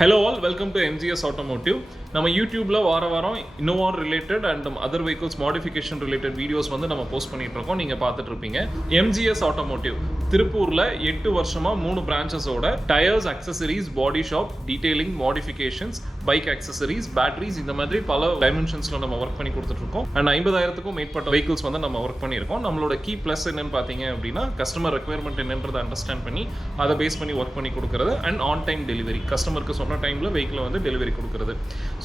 Hello all, welcome to MGS Automotive. நம்ம யூடியூப்ல வாரம் Innova related and other vehicles modification related videos வந்து நம்ம போஸ்ட் பண்ணிட்டு இருக்கோம். நீங்க பார்த்துட்டு இருப்பீங்க. MGS Automotive திருப்பூர்ல 8 வருஷமா 3 பிரான்ச்சஸோட tyres, accessories, body shop, detailing, modifications, bike accessories, batteries இந்த மாதிரி பல டைமென்ஷன்ஸ்ல நம்ம ஒர்க் பண்ணி கொடுத்துட்டு இருக்கோம். அண்ட் 50,000க்கும் மேற்பட்ட வெஹிக்கிள்ஸ் வந்து நம்ம ஒர்க் பண்ணியிருக்கோம். நம்மளோட கீ பிளஸ் என்னன்னு பார்த்தீங்க அப்படின்னா கஸ்டமர் ரெக்யர்மெண்ட் என்னன்றதை அண்டர்ஸ்டாண்ட் பண்ணி அதை பேஸ் பண்ணி ஒர்க் பண்ணி கொடுக்குறது அண்ட் ஆன் டைம் டெலிவரி, கஸ்டமருக்கு சொன்ன டைமில் வெஹிக்கிளை வந்து டெலிவரி கொடுக்குறது.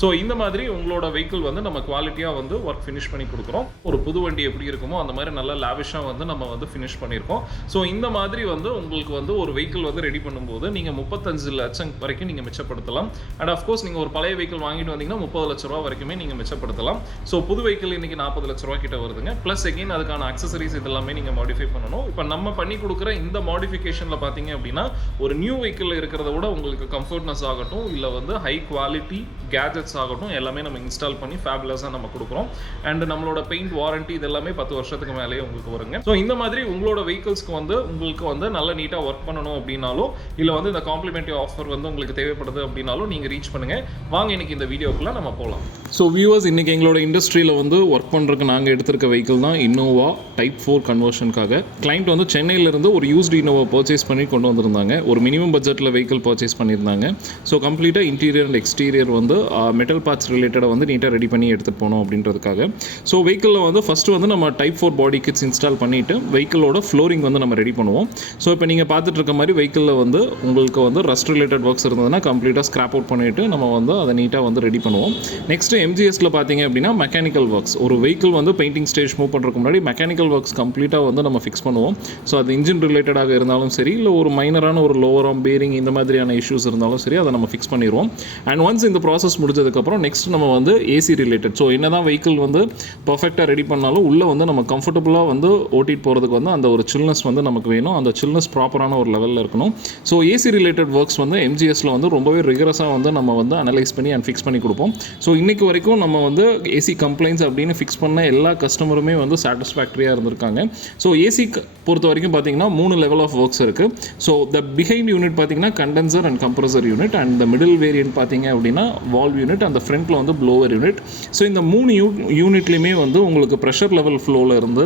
ஸோ இந்த மாதிரி உங்களோட வெஹிக்கிள் வந்து நம்ம குவாலிட்டியாக வந்து ஒர்க் ஃபினிஷ் பண்ணி கொடுக்குறோம். ஒரு புது வண்டி எப்படி இருக்குமோ அந்த மாதிரி நல்லா லாவிஷாக வந்து நம்ம வந்து ஃபினிஷ் பண்ணியிருக்கோம். ஸோ இந்த மாதிரி வந்து உங்களுக்கு வந்து ஒரு வெஹிக்கிள் வந்து ரெடி பண்ணும்போது நீங்கள் 35 லட்சம் வரைக்கும் நீங்கள் மிச்சப்படுத்தலாம். அண்ட் அஃப்கோர்ஸ் நீங்கள் ஒரு பழைய வெஹிக்கிள் வாங்கிட்டு வந்தீங்கன்னா 30 லட்ச ரூபா வரைக்குமே நீங்கள் மிச்சப்படுத்தலாம். ஸோ புது வெஹிக்கிள் இன்னைக்கு 40 லட்ச ரூபா கிட்ட வருதுங்க. ப்ளஸ் எகைன் அதுக்கான அக்சசரிஸ் இதெல்லாமே நீங்கள் மாடிஃபை பண்ணணும். இப்போ நம்ம பண்ணி கொடுக்குற இந்த மாடிஃபிகேஷனில் பார்த்தீங்க அப்படின்னா ஒரு நியூ வெஹிக்கிள் இருக்கிறத விட உங்களுக்கு கம்ஃபர்ட்னஸ் ஆகட்டும், இல்லை வந்து ஹை குவாலிட்டி கேஜெட்ஸ் ஆகட்டும், எல்லாமே நம்ம இன்ஸ்டால் பண்ணி ஃபேபுலஸாக நம்ம கொடுக்குறோம். அண்ட் நம்மளோட பெயிண்ட் வாரண்டி இதெல்லாமே 10 வருஷத்துக்கு மேலேயே உங்களுக்கு வருங்க. ஸோ இந்த மாதிரி உங்களோட வெஹிக்கிள்ஸ்க்கு வந்து உங்களுக்கு வந்து நல்ல நீட்டாக ஒர்க் பண்ணணும் அப்படின்னாலும், இல்லை வந்து இந்த காம்ப்ளிமெண்ட்ரி ஆஃபர் வந்து உங்களுக்கு தேவைப்படுது அப்படின்னாலும் நீங்கள் ரீச் பண்ணுங்க. வாங்க இன்னைக்கு இந்த வீடியோக்குள்ள நம்ம போகலாம். ஸோ வியூவர்ஸ், இன்னைக்கு எங்களோட இண்டஸ்ட்ரியில் வந்து ஒர்க் பண்ணுறதுக்கு நாங்கள் எடுத்திருக்க வெஹிக்கிள் தான் Innova Type 4 கன்வர்ஷனுக்காக. கிளைண்ட் வந்து சென்னையிலேருந்து ஒரு யூஸ்டு Innova பர்ச்சேஸ் பண்ணி கொண்டு வந்திருந்தாங்க. ஒரு மினிமம் பட்ஜெட்டில் வெஹிக்கிள் பர்ச்சேஸ் பண்ணியிருந்தாங்க. ஸோ கம்ப்ளீட்டாக இன்டீரியர் அண்ட் எக்ஸ்டீரியர் வந்து மெட்டல் பார்ட்ஸ் ரிலேட்டடாக வந்து நீட்டாக ரெடி பண்ணி எடுத்துகிட்டு போனோம் அப்படின்றதுக்காக. ஸோ வெஹிக்கிளில் வந்து ஃபஸ்ட்டு வந்து நம்ம Type 4 பாடி கிட்ஸ் இன்ஸ்டால் பண்ணிவிட்டு வெஹிக்கிளோட ஃப்ளோரிங் வந்து நம்ம ரெடி பண்ணுவோம். ஸோ இப்போ நீங்கள் பார்த்துட்டு இருக்க மாதிரி வெஹிக்கிளில் வந்து உங்களுக்கு வந்து ரஸ்ட் ரிலேட்டட் ஒர்க்ஸ் இருந்ததுன்னா கம்ப்ளீட்டாக ஸ்க்ராப் அவுட் பண்ணிவிட்டு நம்ம வந்து அதை நீட்டாக வந்து ரெடி பண்ணுவோம். நெக்ஸ்ட்டு MGSல பார்த்தீங்க அப்படின்னா மெக்கானிக்கல் ஒர்க்ஸ், ஒரு வெஹிக்கிள் வந்து பெயிண்டிங் ஸ்டேஜ் மூவ் பண்ணுறதுக்கு முன்னாடி மெக்கானிக்கல் ஒர்க்ஸ் கம்ப்ளீட்டாக வந்து நம்ம ஃபிக்ஸ் பண்ணுவோம். ஸோ அது இன்ஜின் ரிலேட்டடாக இருந்தாலும் சரி, இல்லை ஒரு மைனரான ஒரு லோவர் ஆர்ம் பேரிங் இந்த மாதிரியான இஷ்யூஸ் இருந்தாலும் சரி, அதை நம்ம ஃபிக்ஸ் பண்ணிடுவோம். அண்ட் ஒன்ஸ் இந்த ப்ராசஸ் முடிஞ்சதுக்கப்புறம் நெக்ஸ்ட் நம்ம வந்து ஏசி ரிலேட்டட், ஸோ என்ன தான் வெஹிக்கிள் வந்து பர்ஃபெக்டாக ரெடி பண்ணாலும் உள்ளே வந்து நம்ம கம்ஃபர்டபுளாக வந்து ஓட்டிட்டு போகிறதுக்கு வந்து அந்த ஒரு சில்னஸ் வந்து நமக்கு வேணும். அந்த சில்னஸ் ப்ராப்பரான ஒரு லெவலில் இருக்கணும். ஸோ ஏசி ரிலேட்டட் ஒர்க்ஸ் வந்து MGSல வந்து ரொம்பவே ரிகரஸாக வந்து நம்ம வந்து அனலைஸ் பண்ணி அண்ட் ஃபிக்ஸ் பண்ணி கொடுப்போம். ஸோ இன்றைக்கு வரைக்கும் நம்ம வந்து ஏசி கம்ப்ளைண்ட்ஸ் அப்படின்னு ஃபிக்ஸ் பண்ண எல்லா கஸ்டமருமே வந்து சாட்டிஸ்ஃபேக்டரியாக இருந்திருக்காங்க. ஸோ ஏசி பொறுத்த வரைக்கும் பார்த்தீங்கன்னா 3 லெவல் ஆஃப் ஒர்க்ஸ் இருக்குது. ஸோ த பிஹைண்ட் யூனிட் பார்த்தீங்கன்னா condenser and compressor unit, and the middle variant பார்த்தீங்க அப்படின்னா வால்வ் யூனிட், அந்த ஃப்ரண்ட்டில் வந்து ப்ளோவர் யூனிட். ஸோ இந்த 3 யூனிட்லேயுமே வந்து உங்களுக்கு ப்ரெஷர் லெவல் ஃப்ளோவில் இருந்து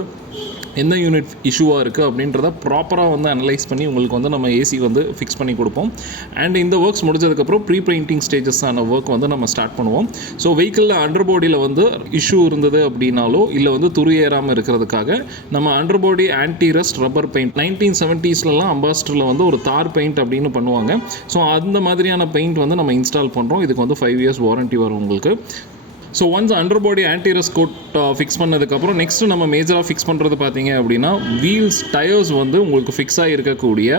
எந்த யூனிட் இஷ்யூவாக இருக்குது அப்படின்றத ப்ராப்பராக வந்து அனலைஸ் பண்ணி உங்களுக்கு வந்து நம்ம ஏசி வந்து ஃபிக்ஸ் பண்ணி கொடுப்போம். அண்ட் இந்த ஒர்க்ஸ் முடிஞ்சதுக்கப்புறம் ப்ரீ பெயிண்டிங் ஸ்டேஜஸான ஒர்க் வந்து நம்ம ஸ்டார்ட் பண்ணுவோம். ஸோ வெஹிக்கிளில் அண்டர் பாடியில் வந்து இஷ்யூ இருந்தது அப்படின்னாலோ, இல்லை வந்து துரு ஏறாமல் இருக்கிறதுக்காக நம்ம அண்டர் பாடி ஆன்டி ரஸ்ட் ரப்பர் பெயிண்ட் 1970ஸ்லாம் அம்பாஸ்டரில் வந்து ஒரு தார் பெயிண்ட் அப்படின்னு பண்ணுவாங்க. ஸோ அந்த மாதிரியான பெயிண்ட் வந்து நம்ம இன்ஸ்டால் பண்ணுறோம். இதுக்கு வந்து 5 years வாரண்ட்டி வரும் உங்களுக்கு. ஸோ ஒன்ஸ் அண்டர் பாடி ஆன்டிரஸ் கோட் ஃபிக்ஸ் பண்ணதுக்கப்புறம் நெக்ஸ்ட்டு நம்ம மேஜராக ஃபிக்ஸ் பண்ணுறது பார்த்தீங்க அப்படின்னா வீல்ஸ், டயர்ஸ் வந்து உங்களுக்கு ஃபிக்ஸாக இருக்கக்கூடிய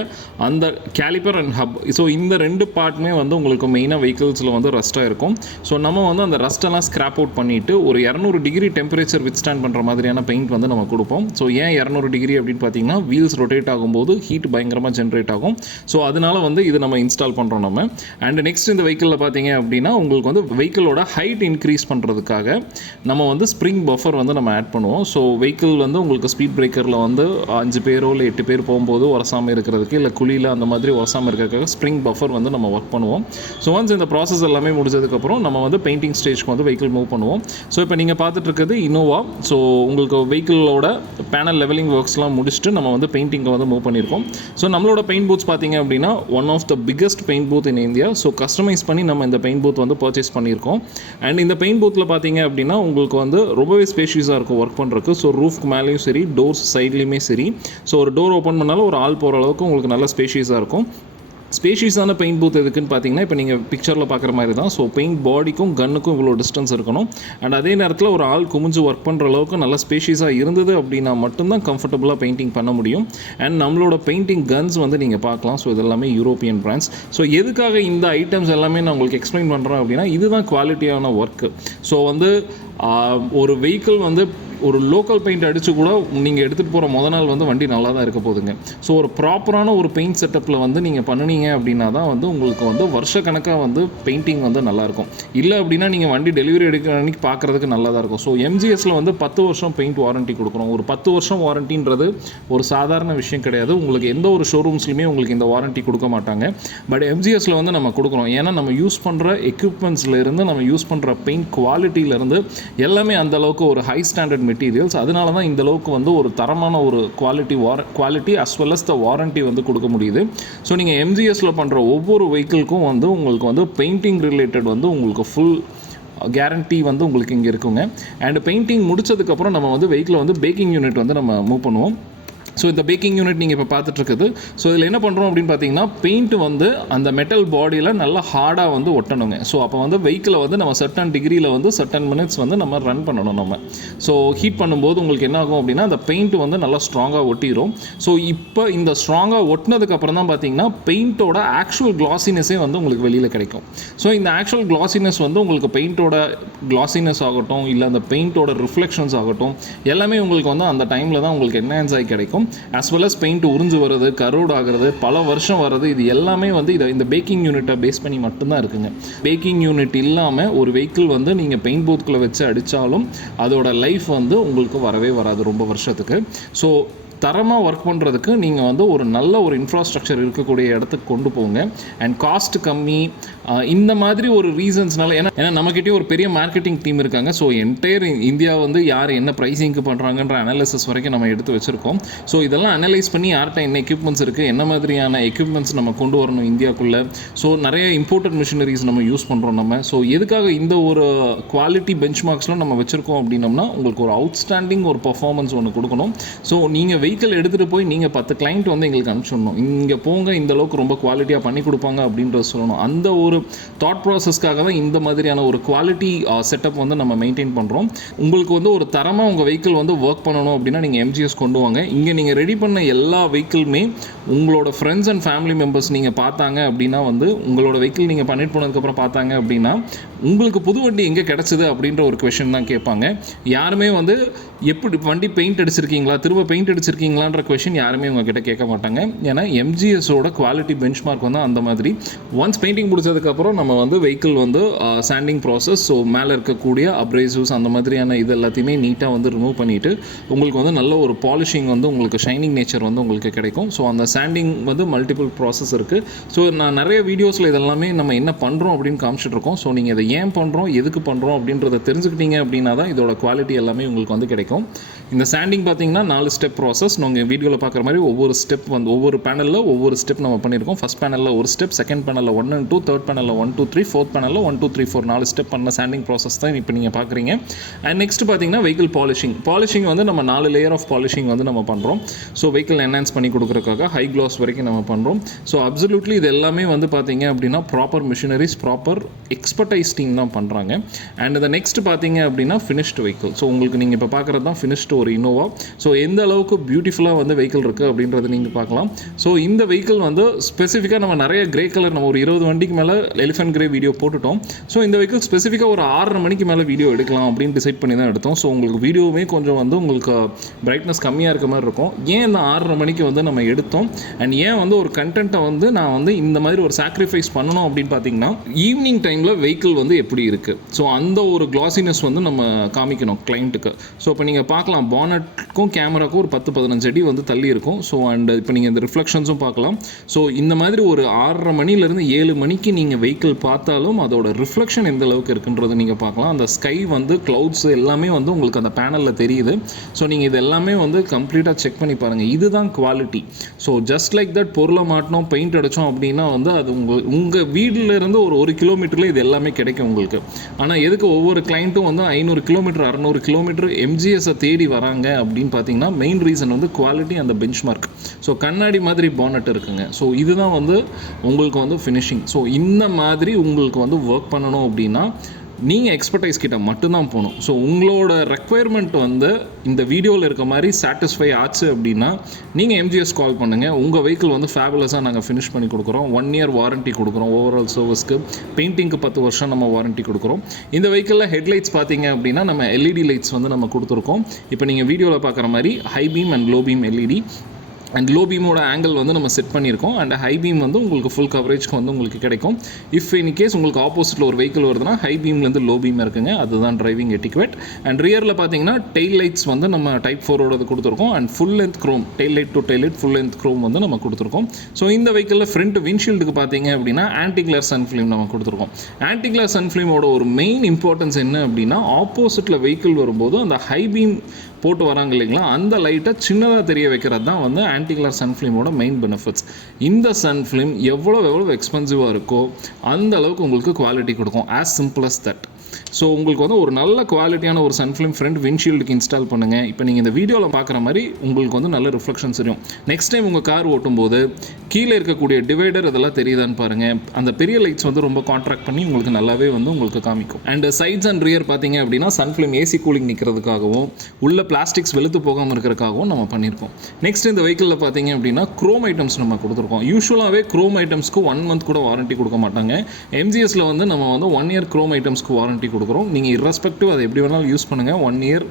அந்த கேலிப்பர் அண்ட் ஹப். ஸோ இந்த 2 பார்ட்டுமே வந்து உங்களுக்கு மெயினாக வெஹிக்கிள்ஸில் வந்து ரஸ்ட்டாக இருக்கும். ஸோ நம்ம வந்து அந்த ரஸ்ட்டெல்லாம் ஸ்க்ராப் அவுட் பண்ணிவிட்டு ஒரு 200 டிகிரி டெம்பரேச்சர் வித் ஸ்டாண்ட் பண்ணுற மாதிரியான பெயிண்ட் வந்து நம்ம கொடுப்போம். ஸோ ஏன் 200 டிகிரி அப்படின்னு பார்த்தீங்கன்னா வீல்ஸ் ரொட்டேட் ஆகும்போது ஹீட் பயங்கரமாக ஜென்ரேட் ஆகும். ஸோ அதனால வந்து இது நம்ம இன்ஸ்டால் பண்ணுறோம் நம்ம. அண்ட் நெக்ஸ்ட் இந்த வெஹிக்கிளில் பார்த்தீங்க அப்படின்னா உங்களுக்கு வந்து வெஹிக்கிளோட ஹைட் இன்க்ரீஸ் பண்ணுறதுக்காக நம்ம வந்து ஸ்ப்ரிங் பஃபர் வந்து நம்ம ஆட் பண்ணுவோம். ஸோ வெஹிக்கிள் வந்து உங்களுக்கு ஸ்பீட் பிரேக்கரில் வந்து 5 பேரோ இல்லை 8 பேர் போகும்போது உரசாமல் இருக்கிறதுக்கு, இல்லை குழியில் அந்த மாதிரி உரசாமல் இருக்கிறதுக்காக ஸ்ப்ரிங் பஃபர் வந்து நம்ம ஒர்க் பண்ணுவோம். ஸோ ஒன்ஸ் இந்த ப்ராசஸ் எல்லாமே முடிஞ்சதுக்கப்புறம் நம்ம வந்து பெயிண்டிங் ஸ்டேஜ்க்கு வந்து வெஹிக்கிள் மூவ் பண்ணுவோம். ஸோ இப்போ நீங்கள் பார்த்துட்டு இருக்கிறது Innova. ஸோ உங்களுக்கு வெஹிக்கிளோட பேனல் லெவலிங் ஒர்க்ஸ்லாம் முடிச்சுட்டு நம்ம வந்து பெயிண்டிங்கை வந்து மூவ் பண்ணியிருக்கோம். ஸோ நம்மளோட பெயிண்ட் பூத்ஸ் பார்த்தீங்க அப்படின்னா one of the biggest paint booth in India. So customise பண்ணி நம்ம இந்த பெயிண்ட் பூத் வந்து பர்ச்சேஸ் பண்ணியிருக்கோம். அண்ட் இந்த பெயிண்ட் பூத்தில் பார்த்தீங்க அப்படின்னா உங்களுக்கு வந்து ரொம்பவே ஸ்பேஷியஸாக இருக்கும் ஒர்க் பண்ணுறதுக்கு. ஸோ ரூஃப்க்கு மேலேயும் சரி, டோர்ஸ் சைட்லேயுமே சரி, ஸோ ஒரு டோர் ஓப்பன் பண்ணாலும் ஒரு ஆள் போகிற அளவுக்கு உங்களுக்கு நல்ல ஸ்பேஷியஸாக இருக்கும். ஸ்பேஷியஸான பெயிண்ட் பூத் எதுக்குன்னு பார்த்தீங்கன்னா இப்போ நீங்கள் பிக்சரில் பார்க்குற மாதிரி தான். ஸோ பெயிண்ட் பாடிக்கும் கன்னுக்கும் இவ்வளோ டிஸ்டன்ஸ் இருக்கணும். அண்ட் அதே நேரத்தில் ஒரு ஆள் குமிஞ்சு ஒர்க் பண்ணுற அளவுக்கு நல்லா ஸ்பேஷியஸாக இருந்தது அப்படின்னா மட்டும்தான் கம்ஃபர்டபுளாக பெயிண்டிங் பண்ண முடியும். அண்ட் நம்மளோட பெயிண்டிங் கன்ஸ் வந்து நீங்கள் பார்க்கலாம். ஸோ இது எல்லாமே யூரோப்பியன் பிராண்ட்ஸ். ஸோ எதுக்காக இந்த ஐட்டம்ஸ் எல்லாமே நான் உங்களுக்கு எக்ஸ்பிளைன் பண்ணுறேன் அப்படின்னா இதுதான் குவாலிட்டியான ஒர்க்கு. ஸோ வந்து ஒரு வெஹிக்கிள் வந்து ஒரு லோக்கல் பெயிண்ட் அடித்து கூட நீங்கள் எடுத்துகிட்டு போகிற முத நாள் வந்து வண்டி நல்லா தான் இருக்க போகுதுங்க. ஸோ ஒரு ப்ராப்பரான ஒரு பெயிண்ட் செட்டப்பில் வந்து நீங்கள் பண்ணினீங்க அப்படின்னா தான் வந்து உங்களுக்கு வந்து வருஷக்கணக்காக வந்து பெயிண்டிங் வந்து நல்லாயிருக்கும். இல்லை அப்படின்னா நீங்கள் வண்டி டெலிவரி எடுக்கிற அன்றைக்கி பார்க்குறதுக்கு நல்லா தான் இருக்கும். ஸோ எம்ஜிஎஸில் வந்து 10 வருஷம் பெயிண்ட் வாரண்ட்டி கொடுக்குறோம். ஒரு 10 வருஷம் வாரண்ட்டின்றது ஒரு சாதாரண விஷயம் கிடையாது. உங்களுக்கு எந்த ஒரு ஷோரூம்ஸ்லையுமே உங்களுக்கு இந்த வாரண்ட்டி கொடுக்க மாட்டாங்க. பட் எம்ஜிஎஸில் வந்து நம்ம கொடுக்குறோம். ஏன்னா நம்ம யூஸ் பண்ணுற எக்யூப்மெண்ட்ஸ்லேருந்து நம்ம யூஸ் பண்ணுற பெயிண்ட் குவாலிட்டியிலேருந்து எல்லாமே அந்தளவுக்கு ஒரு ஹை ஸ்டாண்டர்ட் மெட்டீரியல்ஸ். அதனால தான் இந்த அளவுக்கு வந்து ஒரு தரமான ஒரு குவாலிட்டி அஸ் வெல் அஸ் த வாரண்ட்டி வந்து கொடுக்க முடியுது. ஸோ நீங்கள் எம்ஜிஎஸில் பண்ணுற ஒவ்வொரு வெஹிக்கிள்க்கும் வந்து உங்களுக்கு வந்து பெயிண்டிங் ரிலேட்டட் வந்து உங்களுக்கு ஃபுல் கேரண்டி வந்து உங்களுக்கு இங்கே இருக்குங்க. அண்ட் பெயிண்டிங் முடிச்சதுக்கப்புறம் நம்ம வந்து வெஹிக்கிளை வந்து பேக்கிங் யூனிட் வந்து நம்ம மூவ் பண்ணுவோம். ஸோ இந்த பேக்கிங் யூனிட் நீங்கள் இப்போ பார்த்துட்ருக்குது. ஸோ இதில் என்ன பண்ணுறோம் அப்படின்னு பார்த்தீங்கன்னா பெயிண்ட் வந்து அந்த மெட்டல் பாடியில் நல்லா ஹார்டாக வந்து ஒட்டணுங்க. ஸோ அப்போ வந்து வெஹிக்கிளை வந்து நம்ம சர்டன் டிகிரியில் வந்து சர்டன் மினிட்ஸ் வந்து நம்ம ரன் பண்ணணும் நம்ம. ஸோ ஹீட் பண்ணும்போது உங்களுக்கு என்ன ஆகும் அப்படின்னா அந்த பெயிண்ட் வந்து நல்லா ஸ்ட்ராங்காக ஒட்டிடும். ஸோ இப்போ இந்த ஸ்ட்ராங்காக ஒட்டினதுக்கப்புறம் தான் பார்த்தீங்கன்னா பெயிண்ட்டோட ஆக்சுவல் கிளாசினஸே வந்து உங்களுக்கு வெளியில் கிடைக்கும். ஸோ இந்த ஆக்சுவல் கிளாசினஸ் வந்து உங்களுக்கு பெயிண்ட்டோட கிளாசினஸ் ஆகட்டும், இல்லை அந்த பெயிண்ட்டோட ரிஃப்ளெக்ஷன்ஸ் ஆகட்டும், எல்லாமே உங்களுக்கு வந்து அந்த டைமில் தான் உங்களுக்கு என்ஹான்ஸ் ஆகி கிடைக்கும். as well as பெயிண்ட் உறிஞ்சு வருது, கரோட் ஆகிறது, பல வருஷம் வருது, இது எல்லாமே வந்து இந்த பேக்கிங் யூனிட்டை பேஸ் பண்ணி மட்டும்தான் இருக்குங்க. பேக்கிங் யூனிட் இல்லாமல் ஒரு வெஹிக்கிள் வந்து நீங்கள் பெயிண்ட் பூத்துக்குள்ளே வச்சு அடித்தாலும் அதோட லைஃப் வந்து உங்களுக்கு வரவே வராது ரொம்ப வருஷத்துக்கு. ஸோ தரமாக ஒர்க் பண்ணுறதுக்கு நீங்கள் வந்து ஒரு நல்ல ஒரு இன்ஃப்ராஸ்ட்ரக்சர் இருக்கக்கூடிய இடத்துக்கு கொண்டு போங்க. அண்ட் காஸ்ட் கம்மி, இந்த மாதிரி ஒரு ரீசன்ஸ்னால ஏன்னா நம்மக்கிட்டே ஒரு பெரிய மார்க்கெட்டிங் டீம் இருக்காங்க. ஸோ என்டையர் இந்தியா வந்து யார் என்ன ப்ரைஸிங்க்கு பண்ணுறாங்கன்ற அனாலிசிஸ் வரைக்கும் நம்ம எடுத்து வச்சுருக்கோம். ஸோ இதெல்லாம் அனலைஸ் பண்ணி யார்கிட்ட என்ன எக்யூப்மெண்ட்ஸ் இருக்குது, என்ன மாதிரியான எக்யூப்மெண்ட்ஸ் நம்ம கொண்டு வரணும் இந்தியாவுக்குள்ளே. ஸோ நிறைய இம்போர்ட்டட் மிஷினரிஸ் நம்ம யூஸ் பண்ணுறோம் நம்ம. ஸோ எதுக்காக இந்த ஒரு குவாலிட்டி பெஞ்ச் மார்க்ஸ்லாம் நம்ம வச்சுருக்கோம் அப்படின்னம்னா உங்களுக்கு ஒரு அவுட்ஸ்டாண்டிங் ஒரு பர்ஃபார்மன்ஸ் ஒன்று கொடுக்கணும். ஸோ நீங்கள் வெஹிக்கிள் எடுத்துகிட்டு போய் நீங்கள் 10 கிளைண்ட் வந்து எங்களுக்கு அனுப்பிச்சிடணும், இங்கே போங்க இந்த அளவுக்கு ரொம்ப குவாலிட்டியாக பண்ணி கொடுப்பாங்க அப்படின்றத சொல்லணும். அந்த ஒரு தாட் ப்ராசஸ்க்காக தான் இந்த மாதிரியான ஒரு குவாலிட்டி செட்டப் வந்து நம்ம மெயின்டைன் பண்ணுறோம். உங்களுக்கு வந்து ஒரு தரமாக உங்கள் வெஹிக்கிள் வந்து ஒர்க் பண்ணணும் அப்படின்னா நீங்கள் எம்ஜிஎஸ் கொண்டு வாங்க. இங்கே நீங்கள் ரெடி பண்ண எல்லா வெஹிக்கிளுமே உங்களோட ஃப்ரெண்ட்ஸ் அண்ட் ஃபேமிலி மெம்பர்ஸ் நீங்கள் பார்த்தாங்க அப்படின்னா வந்து உங்களோட வெஹிக்கிள் நீங்கள் பண்ணிட்டு போனதுக்கப்புறம் பார்த்தாங்க அப்படின்னா உங்களுக்கு புது வண்டி எங்கே கிடச்சிது அப்படின்ற ஒரு கொஷின் தான் கேட்பாங்க. யாருமே வந்து எப்படி வண்டி பெயிண்ட் அடிச்சிருக்கீங்களா, திரும்ப பெயிண்ட் அடிச்சிருக்கீங்களான்ற கொஷின் யாருமே உங்ககிட்ட கேட்க மாட்டாங்க. ஏன்னா எம்ஜிஎஸோட குவாலிட்டி பெஞ்ச் மார்க் வந்து அந்த மாதிரி. ஒன்ஸ் பெயிண்டிங் முடிச்சதுக்கப்புறம் நம்ம வந்து வெஹிக்கிள் வந்து சாண்டிங் ப்ராசஸ், ஸோ மேலே இருக்கக்கூடிய அப்ரேசிவ்ஸ் அந்த மாதிரியான இது எல்லாத்தையுமே நீட்டாக வந்து ரிமூவ் பண்ணிவிட்டு உங்களுக்கு வந்து நல்ல ஒரு பாலிஷிங் வந்து உங்களுக்கு ஷைனிங் நேச்சர் வந்து உங்களுக்கு கிடைக்கும். ஸோ அந்த சாண்டிங் வந்து மல்டிபிள் ப்ராசஸ் இருக்குது. ஸோ நான் நிறைய வீடியோஸில் இதெல்லாமே நம்ம என்ன பண்ணுறோம் அப்படின்னு காமிச்சிட்ருக்கோம். ஸோ நீங்கள் இதை ஏன் பண்ணுறோம், எதுக்கு பண்ணுறோம் அப்படின்றத தெரிஞ்சுக்கிட்டீங்க அப்படின்னா தான் இதோட குவாலிட்டி எல்லாமே உங்களுக்கு வந்து கிடைக்கும். இந்த சாண்டிங் பார்த்தீங்கன்னா 4 ஸ்டெப் ப்ராசஸ். நீங்கள் வீடியோவில் பார்க்குற மாதிரி ஒவ்வொரு ஸ்டெப் வந்து ஒவ்வொரு பேனலில் ஒவ்வொரு ஸ்டெப் நம்ம பண்ணியிருக்கோம். ஃபஸ்ட் பேனலில் ஒரு ஸ்டெப், செகண்ட் பேனலில் 1 and 2, தேர்ட் பேனலில் 1 2 3, ஃபோர்த் பேனலில் 1 2 3 4 4 ஸ்டெப் பண்ண சாண்டிங் ப்ராசஸ் தான் இப்போ நீங்கள் பார்க்குறீங்க. அண்ட் நெக்ஸ்ட் பார்த்தீங்கன்னா வெஹிக்கிள் பாலிஷிங் வந்து நம்ம 4 லேயர் ஆஃப் பாலிஷிங் வந்து நம்ம பண்ணுறோம். ஸோ வெஹிக்கிள் என்ஹான்ஸ் பண்ணி கொடுக்குறதுக்காக ஹை க்ளாஸ் வரைக்கும் நம்ம பண்ணுறோம். ஸோ அப்சல்யூட்லி இது எல்லாமே வந்து பார்த்தீங்க அப்படின்னா proper machineries, proper expertise team தான் பண்ணுறாங்க. அண்ட் இந்த நெக்ஸ்ட் பார்த்தீங்க அப்படின்னா ஃபினிஷ்டு வெஹிக்கிள். ஸோ உங்களுக்கு நீங்கள் இப்போ பார்க்குறது தான் ஃபினிஷ்டு ஒரு இனோவா. ஸோ எந்த அளவுக்கு பியூட்டிஃபுல்லாக வந்து வெஹிக்கிள் இருக்குது அப்படின்றத நீங்கள் பார்க்கலாம். ஸோ இந்த வெஹிக்கிள் வந்து ஸ்பெசிஃபிக்காக நம்ம நிறைய கிரே கலர் நம்ம ஒரு 20 வண்டிக்கு மேலே எலிஃபென்ட் கிரே வீடியோ போட்டுட்டோம். ஸோ இந்த வெஹிக்கிள் ஸ்பெசிஃபிக்காக ஒரு 6:30 மணிக்கு மேலே வீடியோ எடுக்கலாம் அப்படின்னு டிசைட் பண்ணி தான் எடுத்தோம். ஸோ உங்களுக்கு வீடியோவுமே கொஞ்சம் வந்து உங்களுக்கு பிரைட்னஸ் கம்மியாக இருக்க மாதிரி இருக்கும். ஏன் இந்த 6:30 மணிக்கு வந்து நம்ம எடுத்தோம் அண்ட் ஏன் வந்து ஒரு கண்டென்ட்டை வந்து நான் வந்து இந்த மாதிரி ஒரு சாக்ரிஃபைஸ் பண்ணணும் அப்படின்னு பார்த்தீங்கன்னா ஈவினிங் டைமில் வெஹிக்கிள் வந்து எப்படி இருக்குது, ஸோ அந்த ஒரு கிளாசினஸ் வந்து நம்ம காமிக்கணும் கிளைண்ட்டுக்கு. ஸோ இப்போ நீங்கள் பார்க்கலாம் பானட்க்கும் கேமராக்கும் ஒரு 10-15 அடி வந்து தள்ளி இருக்கும். ஸோ அண்ட் இப்போ நீங்கள் இந்த ரிஃப்ளெக்ஷன்ஸும் பார்க்கலாம். ஸோ இந்த மாதிரி ஒரு 6:30 மணிலேருந்து 7 மணிக்கு நீங்கள் வெஹிக்கிள் பார்த்தாலும் அதோட ரிஃப்ளெக்ஷன் எந்த அளவுக்கு இருக்குன்றது நீங்கள் பார்க்கலாம். அந்த ஸ்கை வந்து க்ளவுட்ஸ் எல்லாமே வந்து உங்களுக்கு அந்த பேனலில் தெரியுது. ஸோ நீங்கள் இது எல்லாமே வந்து கம்ப்ளீட்டாக செக் பண்ணி பாருங்கள். இதுதான் quality. So just like that பொருளை மாட்டினோம் பெயிண்ட் அடித்தோம் அப்படின்னா வந்து அது உங்கள் வீட்டிலேருந்து ஒரு கிலோமீட்டரில் இது எல்லாமே கிடைக்கும் உங்களுக்கு. ஆனால் எதுக்கு ஒவ்வொரு கிளைண்ட்டும் வந்து 500 கிலோமீட்டர் 600 கிலோமீட்டர் எம்ஜிஎஸை தேடி வராங்க அப்படின்னு பார்த்தீங்கன்னா மெயின் ரீசன் வந்து குவாலிட்டி அந்த பெஞ்ச் மார்க். ஸோ கண்ணாடி மாதிரி பானட் இருக்குங்க. ஸோ இதுதான் வந்து உங்களுக்கு வந்து ஃபினிஷிங். ஸோ இந்த மாதிரி உங்களுக்கு வந்து ஒர்க் பண்ணணும் அப்படின்னா நீங்கள் எக்ஸ்பர்டைஸ் கிட்ட மட்டும்தான் போகணும். ஸோ உங்களோட ரெக்குயர்மெண்ட் வந்து இந்த வீடியோவில் இருக்க மாதிரி சாட்டிஸ்ஃபை ஆச்சு அப்படின்னா நீங்கள் MGS கால் பண்ணுங்கள். உங்கள் வெஹிக்கிள் வந்து ஃபேபுலஸாக நாங்கள் ஃபினிஷ் பண்ணி கொடுக்குறோம். 1 year வாரண்ட்டி கொடுக்குறோம். ஓவரால் சர்வீஸ்க்கு பெயிண்டிங்க்கு 10 வருஷம் நம்ம வாரண்ட்டி கொடுக்குறோம். இந்த வெஹிக்கிளில் ஹெட்லைட்ஸ் பார்த்தீங்க அப்படின்னா நம்ம LED லைட்ஸ் வந்து நம்ம கொடுத்துருக்கோம். இப்போ நீங்கள் வீடியோவில் பார்க்குற மாதிரி high beam and low beam LED and low பீமோட ஆங்கிள் வந்து நம்ம செட் பண்ணியிருக்கோம். அண்ட் ஹை பீம் வந்து உங்களுக்கு ஃபுல் கவரேஜ்க்கு வந்து உங்களுக்கு கிடைக்கும். இஃப் இன் கேஸ் உங்களுக்கு ஆப்போசிட்டில் ஒரு வெஹிக்கிள் வருதுன்னா ஹை பீம்லேருந்து லோ பீம் இருக்குங்க. அதுதான் டிரைவிங் எட்டிக்வேட். அண்ட் ரியரில் பார்த்தீங்கன்னா டெயில் லைட்ஸ் வந்து நம்ம டைப் 4ஓடது கொடுத்துருக்கோம். And full length Chrome tail light to tail light full length Chrome வந்து நம்ம கொடுத்துருக்கோம். ஸோ இந்த வெஹிக்கிளில் ஃப்ரண்ட் விண்ட்ஷீல்டுக்கு பார்த்தீங்க அப்படின்னா ஆன்டி கிளர் சன் ஃபிலிம் நம்ம கொடுத்துருக்கோம். ஆன்டி கிளர் சன் ஃபிலிமோட ஒரு மெயின் இம்பார்ட்டன்ஸ் என்ன அப்படின்னா ஆப்போசிட்டில் வெஹிக்கிள் வரும்போது அந்த ஹை பீம் போட்டு வராங்க இல்லைங்களா, அந்த லைட்டை சின்னதாக தெரிய வைக்கிறது தான் வந்து ஆன்டி கிளர் சன் ஃபிலிமோட மெயின் பெனிஃபிட்ஸ். இந்த சன் ஃபிலிம் எவ்வளோ எக்ஸ்பென்சிவாக இருக்கோ அந்த அளவுக்கு உங்களுக்கு குவாலிட்டி கொடுக்கும். As simple as that. So உங்களுக்கு வந்து ஒரு நல்ல குவாலிட்டியான ஒரு சன் ஃபிலிம் ஃப்ரண்ட் விண்ட்ஷீல்டுக்கு இன்ஸ்டால் பண்ணுங்கள். இப்போ நீங்கள் இந்த வீடியோவில் பார்க்குற மாதிரி உங்களுக்கு வந்து நல்ல ரிஃப்ளெக்ஷன்ஸ் தெரியும். நெக்ஸ்ட் டைம் உங்கள் கார் ஓட்டும்போது கீழே இருக்கக்கூடிய டிவைடர் இதெல்லாம் தெரியுதான்னு பாருங்கள். அந்த பெரிய லைட்ஸ் வந்து ரொம்ப கான்ட்ராக்ட் பண்ணி உங்களுக்கு நல்லாவே வந்து உங்களுக்கு காமிக்கும். அண்ட் சைட்ஸ் அண்ட் ரியர் பார்த்தீங்க அப்படின்னா சன் ஃபிலிம் ஏசி கூலிங் நிற்கிறதுக்காகவும் உள்ள பிளாஸ்டிக்ஸ் வெளுத்து போகாமல் இருக்கிறதுக்காகவும் நம்ம பண்ணியிருக்கோம். நெக்ஸ்ட் இந்த வெஹிக்கிளில் பார்த்தீங்க அப்படின்னா க்ரோம் ஐட்டம்ஸ் நம்ம கொடுத்துருக்கோம். யூஸ்வலாகவே க்ரோம் ஐட்டம்ஸ்க்கு 1 month கூட வாரண்ட்டி கொடுக்க மாட்டாங்க. MGSல வந்து நம்ம வந்து 1 year க்ரோம் ஐட்டம்ஸ்க்கு வாரண்ட்டி கொடுக்குறோம். நீங்கள் இரஸ்பெக்டிவ் அதை எப்படி வேணாலும் யூஸ் பண்ணுங்கள். 1 year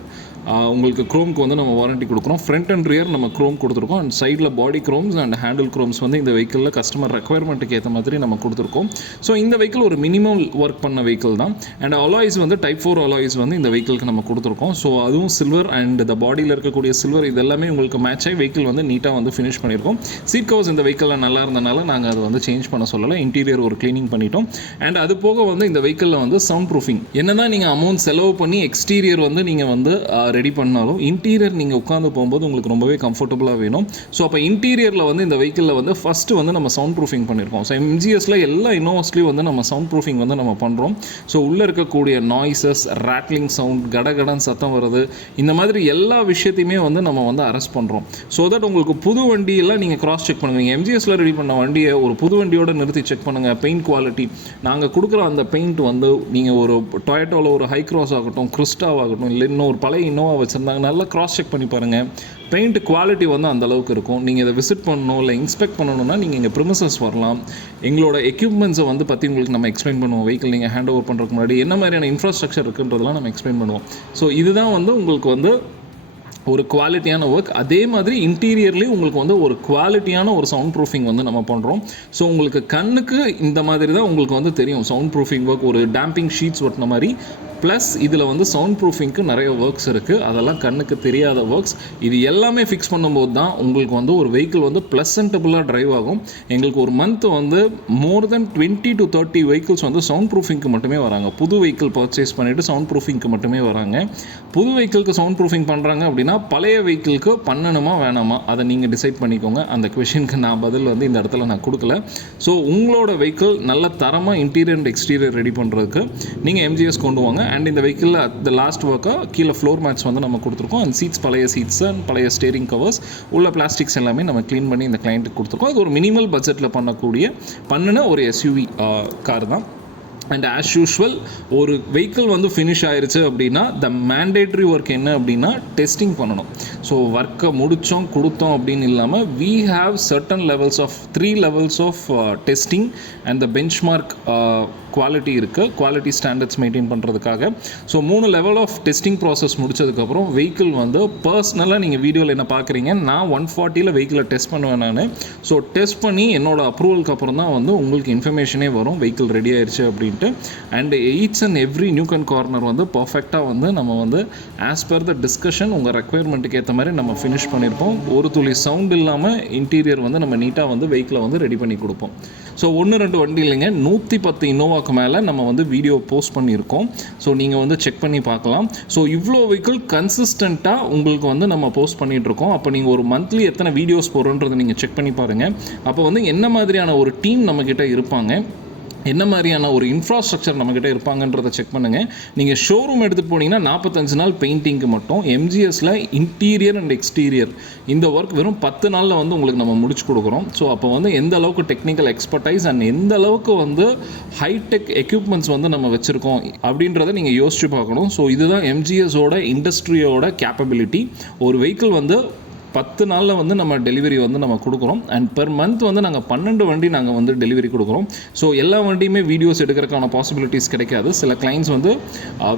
உங்களுக்கு க்ரோம்க்கு வந்து நம்ம வாரண்ட்டி கொடுக்குறோம். ஃப்ரண்ட் அண்ட் ரியர் நம்ம க்ரோம் கொடுத்துருக்கோம். அண்ட் சைடில் பாடி க்ரோம்ஸ் அண்ட் ஹேண்டில் க்ரோம்ஸ் வந்து இந்த வெஹிக்கிளில் கஸ்டமர் ரெக்குயர்மெண்ட்டுக்கு ஏற்ற மாதிரி நம்ம கொடுத்துருக்கோம். ஸோ இந்த வெஹிக்கிள் ஒரு மினிமம் ஒர்க் பண்ண வெஹிக்கிள் தான். அண்ட் அலாய்ஸ் வந்து டைப் 4 அலாய்ஸ் வந்து இந்த வெஹிக்கிளுக்கு நம்ம கொடுத்துருக்கோம். ஸோ அதுவும் சில்வர் அண்ட் இந்த பாடியில் இருக்கக்கூடிய சில்வர் இது எல்லாமே உங்களுக்கு மேட்ச் ஆகி வெஹிக்கிள் வந்து நீட்டாக வந்து ஃபினிஷ் பண்ணியிருக்கோம். சீட் கவர்ஸ் இந்த வெஹிக்கிளில் நல்லா இருந்தனால நாங்கள் அதை வந்து சேஞ்ச் பண்ண சொல்லலை. இன்டீரியர் ஒரு க்ளீனிங் பண்ணிட்டோம். அண்ட் அது போக வந்து இந்த வெஹிக்கிளில் வந்து சவுண்ட் ப்ரூஃபிங் என்னதான் நீங்கள் அமௌண்ட் செலவு பண்ணி எக்ஸ்டீரியர் வந்து நீங்கள் வந்து ரெடி பண்ணாலும் இன்டீரியர் நீங்கள் உட்காந்து போகும்போது உங்களுக்கு ரொம்பவே கம்ஃபர்டபுளாக வேணும். ஸோ அப்போ இன்டீரியரில் வந்து இந்த வெஹிக்கிளில் வந்து ஃபஸ்ட்டு வந்து நம்ம சவுண்ட் ப்ரூஃபிங் பண்ணியிருக்கோம். ஸோ MGSல எல்லா இன்னோவாஸ்லேயும் வந்து நம்ம சவுண்ட் ப்ரூஃபிங் வந்து நம்ம பண்ணுறோம். ஸோ உள்ளே இருக்கக்கூடிய நாய்ஸஸ், ரேட்லிங் சவுண்ட், கடகடன் சத்தம் வருது, இந்த மாதிரி எல்லா விஷயத்தையுமே வந்து நம்ம வந்து அரெஸ்ட் பண்ணுறோம். ஸோ தட் உங்களுக்கு புது வண்டியெல்லாம் நீங்கள் கிராஸ் செக் பண்ணுவீங்க. MGSல ரெடி பண்ண வண்டியை ஒரு புது வண்டியோட நிறுத்தி செக் பண்ணுங்கள். பெயிண்ட் குவாலிட்டி நாங்கள் கொடுக்குற அந்த பெயிண்ட் வந்து நீங்கள் ஒரு டொயோட்டோவில் ஒரு ஹைக்ராஸ் ஆகட்டும், கிறிஸ்டாவாகட்டும், இல்லை இன்னும் ஒரு பழைய இன்னோவா வச்சுருந்தாங்க நல்லா கிராஸ் செக் பண்ணி பாருங்கள். பெயிண்ட் குவாலிட்டி வந்து அந்த அளவுக்கு இருக்கும். நீங்கள் இதை விசிட் பண்ணணும் இல்லை இன்ஸ்பெக்ட் பண்ணணும்னா நீங்கள் இங்கே ப்ரிமிசஸ் வரலாம். எங்களோட எக்யூப்மெண்ட்ஸை வந்து பற்றி உங்களுக்கு நம்ம எக்ஸ்பிளைன் பண்ணுவோம். வெஹிக்கிள் நீங்கள் ஹேண்ட் ஓவர் பண்ணுறதுக்கு முன்னாடி என்ன மாதிரியான இன்ஃப்ராஸ்ட்ரக்சர் இருக்குன்றதெல்லாம் நம்ம எக்ஸ்பிளைன் பண்ணுவோம். ஸோ இதுதான் வந்து உங்களுக்கு வந்து ஒரு குவாலிட்டியான ஒர்க். அதே மாதிரி இன்டீரியர்லேயும் உங்களுக்கு வந்து ஒரு குவாலிட்டியான ஒரு சவுண்ட் ப்ரூஃபிங் வந்து நம்ம பண்ணுறோம். ஸோ உங்களுக்கு கண்ணுக்கு இந்த மாதிரி தான் உங்களுக்கு வந்து தெரியும் சவுண்ட் ப்ரூஃபிங் ஒர்க். ஒரு டேம்பிங் ஷீட்ஸ் ஒட்டின மாதிரி ப்ளஸ் இதில் வந்து சவுண்ட் ப்ரூஃபிங்க்கு நிறைய ஒர்க்ஸ் இருக்குது. அதெல்லாம் கண்ணுக்கு தெரியாத ஒர்க்ஸ். இது எல்லாமே ஃபிக்ஸ் பண்ணும்போது தான் உங்களுக்கு வந்து ஒரு வெஹிக்கிள் வந்து ப்ளசன்டபுளாக ட்ரைவ் ஆகும். எங்களுக்கு ஒரு மந்த் வந்து மோர் தென் 20 to 30 வெஹிக்கிள்ஸ் வந்து சவுண்ட் ப்ரூஃபிங்க்கு மட்டுமே வராங்க. புது வெஹிக்கிள் பர்ச்சேஸ் பண்ணிவிட்டு சவுண்ட் ப்ரூஃபிங்க்கு மட்டுமே வராங்க. புது வெஹிக்கிளுக்கு சவுண்ட் ப்ரூஃபிங் பண்ணுறாங்க அப்படின்னா பழைய வெஹிக்கிளுக்கு பண்ணணுமா வேணாமா அதை நீங்கள் டிசைட் பண்ணிக்கோங்க. அந்த கொஷினுக்கு நான் பதில் வந்து இந்த இடத்துல நான் கொடுக்கல. ஸோ உங்களோட வெஹிக்கிள் நல்ல தரமாக இன்டீரியர் அண்ட் எக்ஸ்டீரியர் ரெடி பண்ணுறதுக்கு நீங்கள் MGS கொண்டு வாங்க. அண்ட் இந்த வெஹிக்கிளில் த லாஸ்ட் ஒர்க்காக கீழே ஃப்ளோர் மேட்ஸ் வந்து நம்ம கொடுத்துருக்கோம். அண்ட் சீட்ஸ் பழைய சீட்ஸ் அண்ட் பழைய ஸ்டேரிங் கவர்ஸ் உள்ள பிளாஸ்டிக்ஸ் எல்லாமே நம்ம க்ளீன் பண்ணி இந்த கிளைண்ட்டுக்கு கொடுத்துருக்கோம். அது ஒரு மினிமல் பட்ஜெட்டில் பண்ணின ஒரு SUV கார் தான். அண்ட் ஆஸ் யூஷுவல் ஒரு வெஹிக்கிள் வந்து ஃபினிஷ் ஆயிடுச்சு அப்படின்னா த மேண்டேட்ரி ஒர்க் என்ன அப்படின்னா டெஸ்டிங் பண்ணணும். ஸோ ஒர்க்கை முடித்தோம் கொடுத்தோம் அப்படின்னு இல்லாமல் we have certain levels of 3 levels of testing and the benchmark quality இருக்குது. குவாலிட்டி ஸ்டாண்டர்ட்ஸ் மெயின்டைன் பண்ணுறதுக்காக so 3 level of testing process முடிச்சதுக்கப்புறம் வெஹிக்கிள் வந்து பர்சனலாக நீங்கள் வீடியோவில் என்ன பார்க்குறீங்க, நான் 140 வெஹிக்கிளை டெஸ்ட் பண்ணுவேன் நான். ஸோ டெஸ்ட் பண்ணி என்னோட அப்ரூவலுக்கு அப்புறம் தான் வந்து உங்களுக்கு இன்ஃபர்மேஷனே வரும் வெஹிக்கிள் ரெடி ஆயிடுச்சு அப்படின்ட்டு. And each and every nook and corner வந்து பர்ஃபெக்டாக வந்து நம்ம வந்து ஆஸ் பர் த டிஸ்கஷன் உங்கள் ரெக்குயர்மெண்ட்டுக்கு ஏற்ற மாதிரி நம்ம ஃபினிஷ் பண்ணியிருப்போம். ஒரு துளி சவுண்ட் இல்லாமல் இன்டீரியர் வந்து நம்ம நீட்டாக வந்து வெஹிக்கிளை வந்து ரெடி பண்ணி கொடுப்போம். ஸோ 1-2 வண்டி இல்லைங்க, 110 இன்னோவாக்கு மேலே நம்ம வந்து வீடியோ போஸ்ட் பண்ணியிருக்கோம். ஸோ நீங்கள் வந்து செக் பண்ணி பார்க்கலாம். ஸோ இவ்வளோ வெஹிக்கிள் கன்சிஸ்டண்ட்டாக உங்களுக்கு வந்து நம்ம போஸ்ட் பண்ணிகிட்ருக்கோம். அப்போ நீங்கள் ஒரு மந்த்லி எத்தனை வீடியோஸ் போடுறோன்றதை நீங்கள் செக் பண்ணி பாருங்கள். அப்போ வந்து என்ன மாதிரியான ஒரு டீம் நம்மக்கிட்ட இருப்பாங்க, என்ன மாதிரியான ஒரு இன்ஃப்ராஸ்ட்ரக்சர் நம்மக்கிட்ட இருப்பாங்கன்றதை செக் பண்ணுங்கள். நீங்கள் ஷோரூம் எடுத்துகிட்டு போனீங்கன்னா 45 நாள் பெயிண்டிங்க்கு மட்டும். எம்ஜிஎஸில் இன்டீரியர் அண்ட் எக்ஸ்டீரியர் இந்த ஒர்க் வெறும் 10 நாளில் வந்து உங்களுக்கு நம்ம முடிச்சு கொடுக்குறோம். ஸோ அப்போ வந்து எந்த அளவுக்கு டெக்னிக்கல் எக்ஸ்பர்டைஸ் அண்ட் எந்த அளவுக்கு வந்து ஹைடெக் எக்யூப்மெண்ட்ஸ் வந்து நம்ம வச்சுருக்கோம் அப்படின்றத நீங்கள் யோசிச்சு பார்க்கணும். ஸோ இதுதான் எம்ஜிஎஸோட இண்டஸ்ட்ரியோட கேப்பபிலிட்டி. ஒரு வெஹிக்கிள் வந்து 10 நாளில் வந்து நம்ம டெலிவரி வந்து நம்ம கொடுக்குறோம். அண்ட் பெர் மந்த் வந்து நாங்கள் 12 வண்டி நாங்கள் வந்து டெலிவரி கொடுக்குறோம். ஸோ எல்லா வண்டியுமே வீடியோஸ் எடுக்கிறதுக்கான பாசிபிலிட்டிஸ் கிடைக்காது. சில கிளைண்ட்ஸ் வந்து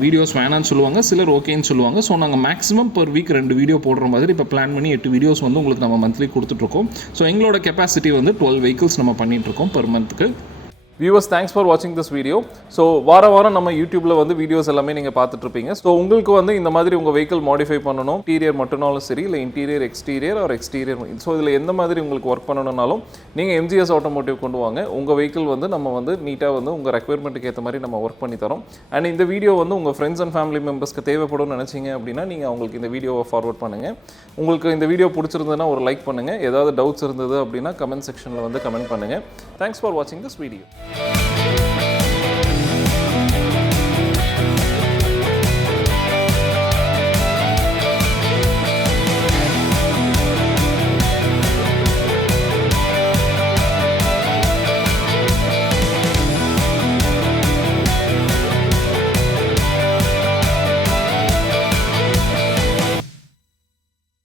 வீடியோஸ் வேணான்னு சொல்லுவாங்க, சிலர் ஓகேன்னு சொல்லுவாங்க. ஸோ நாங்கள் மேக்ஸிமம் பர் வீக் 2 வீடியோ போடுற மாதிரி இப்போ பிளான் பண்ணி 8 வீடியோஸ் வந்து உங்களுக்கு நம்ம மந்த்லி கொடுத்துட்ருக்கோம். ஸோ எங்களோட கெப்பாசிட்டி வந்து 12 வெஹிக்கிள்ஸ் நம்ம பண்ணிகிட்ருக்கோம் பர் மந்த்துக்கு. வியூவர்ஸ், தேங்க்ஸ் ஃபார் வாட்சிங் திஸ் வீடியோ. ஸோ வாரம் நம்ம யூடியூப்ல வந்து வீடியோஸ் எல்லாமே நீங்கள் பார்த்துட்ருப்பீங்க. ஸோ உங்களுக்கு வந்து இந்த மாதிரி உங்கள் வெஹிக்கிள் மாடிஃபை பண்ணணும், இன்டீரியர் மட்டும்னாலும் சரி, இல்லை இன்டீரியர் எக்ஸ்டீரியர் ஒரு எக்ஸ்டீரியர், ஸோ இதில் எந்த மாதிரி உங்களுக்கு ஒர்க் பண்ணணும்னாலும் நீங்கள் எம்ஜிஎஸ் ஆட்டோமோட்டிவ் கொண்டு வாங்க. உங்கள் வெஹிக்கிள் வந்து நம்ம வந்து நீட்டாக வந்து உங்கள் ரெக்யர்மெண்ட்டுக்கு ஏற்ற மாதிரி நம்ம ஒர்க் பண்ணி தரோம். அண்ட் இந்த வீடியோ வந்து உங்கள் ஃப்ரெண்ட்ஸ் அண்ட் ஃபேமிலி மெம்பர்ஸ்க்கு தேவைப்படும் நினச்சிங்க அப்படின்னா நீங்கள் அவங்களுக்கு இந்த வீடியோவை ஃபார்வர்ட் பண்ணுங்கள். உங்களுக்கு இந்த வீடியோ பிடிச்சிருந்ததுன்னா ஒரு லைக் பண்ணுங்கள். ஏதாவது டவுட்ஸ் இருந்தது அப்படின்னா கமெண்ட் செக்ஷனில் வந்து கமெண்ட் பண்ணுங்கள். தேங்க்ஸ் ஃபார் வாட்சிங் திஸ் வீடியோ.